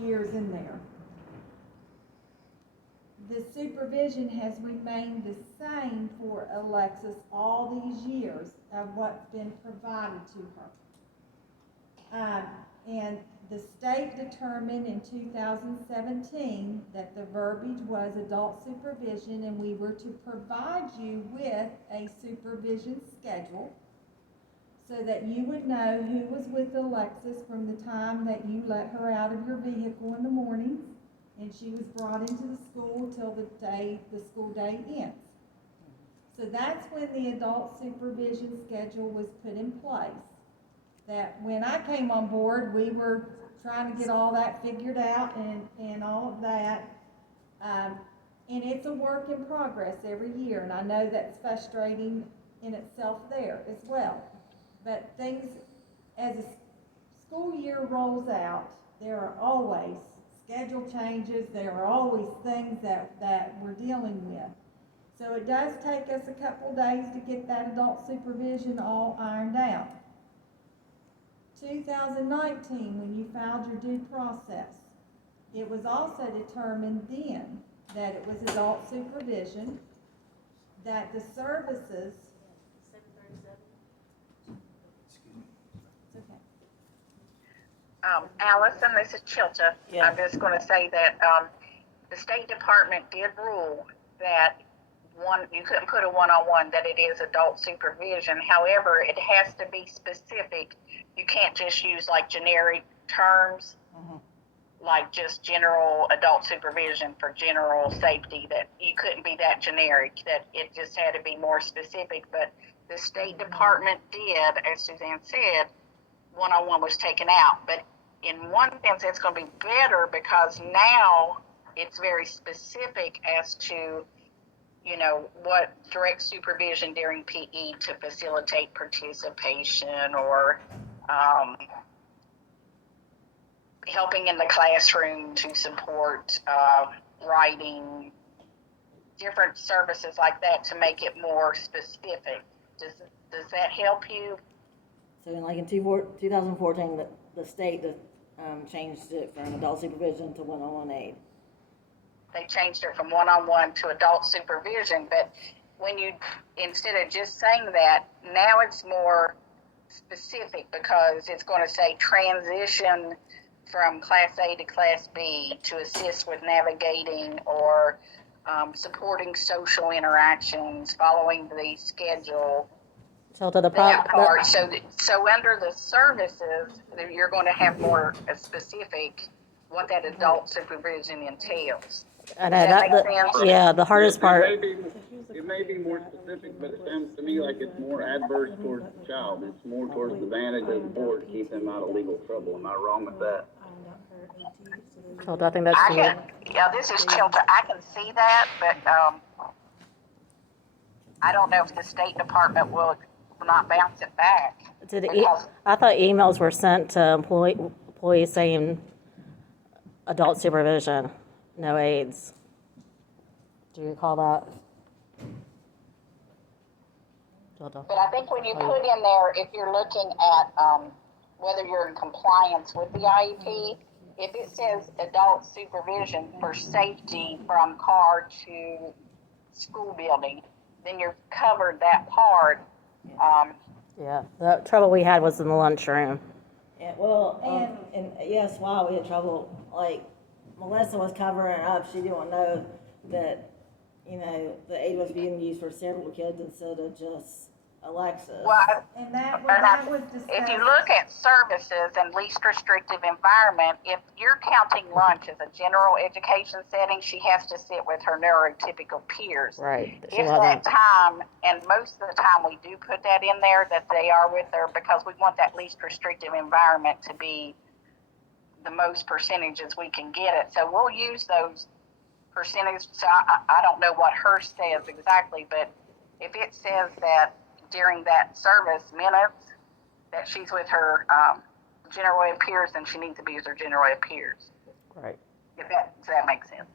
years in there. The supervision has remained the same for Alexis all these years of what's been provided to her. And the state determined in 2017 that the verbiage was adult supervision, and we were to provide you with a supervision schedule so that you would know who was with Alexis from the time that you let her out of your vehicle in the mornings and she was brought into the school till the day the school day ends. So that's when the adult supervision schedule was put in place. That when I came on board, we were trying to get all that figured out and all of that. And it's a work in progress every year, and I know that's frustrating in itself there as well. But things, as a school year rolls out, there are always schedule changes, there are always things that we're dealing with. So it does take us a couple days to get that adult supervision all ironed out. 2019, when you filed your due process, it was also determined then that it was adult supervision, that the services. It's okay. Allison, this is Chilta. Yeah. I'm just going to say that the State Department did rule that you couldn't put a one-on-one, that it is adult supervision. However, it has to be specific. You can't just use like generic terms, like just general adult supervision for general safety. That you couldn't be that generic, that it just had to be more specific. But the State Department did, as Suzanne said, one-on-one was taken out. But in one sense, it's going to be better because now it's very specific as to, you know, what direct supervision during PE to facilitate participation, or helping in the classroom to support writing, different services like that to make it more specific. Does that help you? So in 2014, the state changed it from adult supervision to one-on-one aid. They changed it from one-on-one to adult supervision, but when you, instead of just saying that, now it's more specific because it's going to say transition from Class A to Class B to assist with navigating or supporting social interactions, following the schedule. So to That part. So under the services, you're going to have more specific what that adult supervision entails. I know yeah, the hardest part. It may be more specific, but it sounds to me like it's more adverse towards the child. It's more towards the advantage of the board to keep them out of legal trouble. Am I wrong with that? So I think that's this is Chilta. I can see that, but I don't know if the State Department will not bounce it back. I thought emails were sent to employees saying adult supervision, no aids. Do you recall that? But I think when you put in there, if you're looking at whether you're in compliance with the IEP, if it says adult supervision for safety from car to school building, then you're covered that part. Yeah, the trouble we had was in the lunchroom. Yeah, well, and yes, wow, we had trouble. Like, Melissa was covering up. She didn't know that, you know, the aid was being used for several kids instead of just Alexis. Well, And that was discussed. if you look at services and least restrictive environment, if you're counting lunch as a general education setting, she has to sit with her neurotypical peers. Right. If that time, and most of the time we do put that in there, that they are with her, because we want that least restrictive environment to be the most percentages we can get it. So we'll use those percentages. So I don't know what hers says exactly, but if it says that during that service minutes that she's with her general ed peers, then she needs to be with her general ed peers. Right. Does that make sense?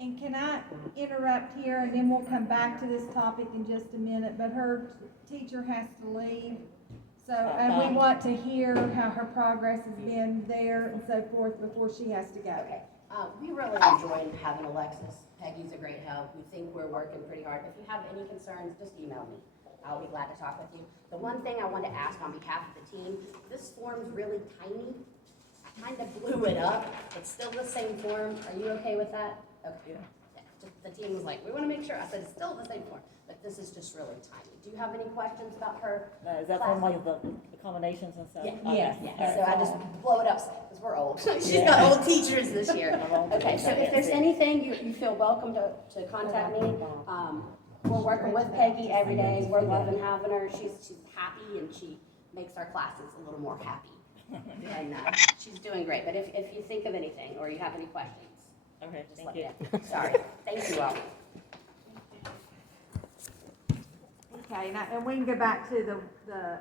And can I interrupt here, and then we'll come back to this topic in just a minute, but her teacher has to leave, So, and we want to hear how her progress has been there and so forth before she has to go. Okay, we really enjoyed having Alexis. Peggy's a great help. We think we're working pretty hard. If you have any concerns, just email me. I'll be glad to talk with you. The one thing I want to ask on behalf of the team, this form's really tiny. I kind of blew it up. It's still the same form. Are you okay with that? Okay. Yeah. The team was like, we want to make sure. I said, it's still the same form, but this is just really tiny. Do you have any questions about her? Is that from like the combinations and stuff? Yeah. Yes. Yeah, so I just blow it up, because we're old. She's got old teachers this year. Okay, so if there's anything, you feel welcome to contact me. We're working with Peggy every day. We're loving having her. She's happy, and she makes our classes a little more happy. And she's doing great. But if you think of anything, or you have any questions, Okay, just thank let you. me know. Sorry. Thank you all. Okay, and we can go back to the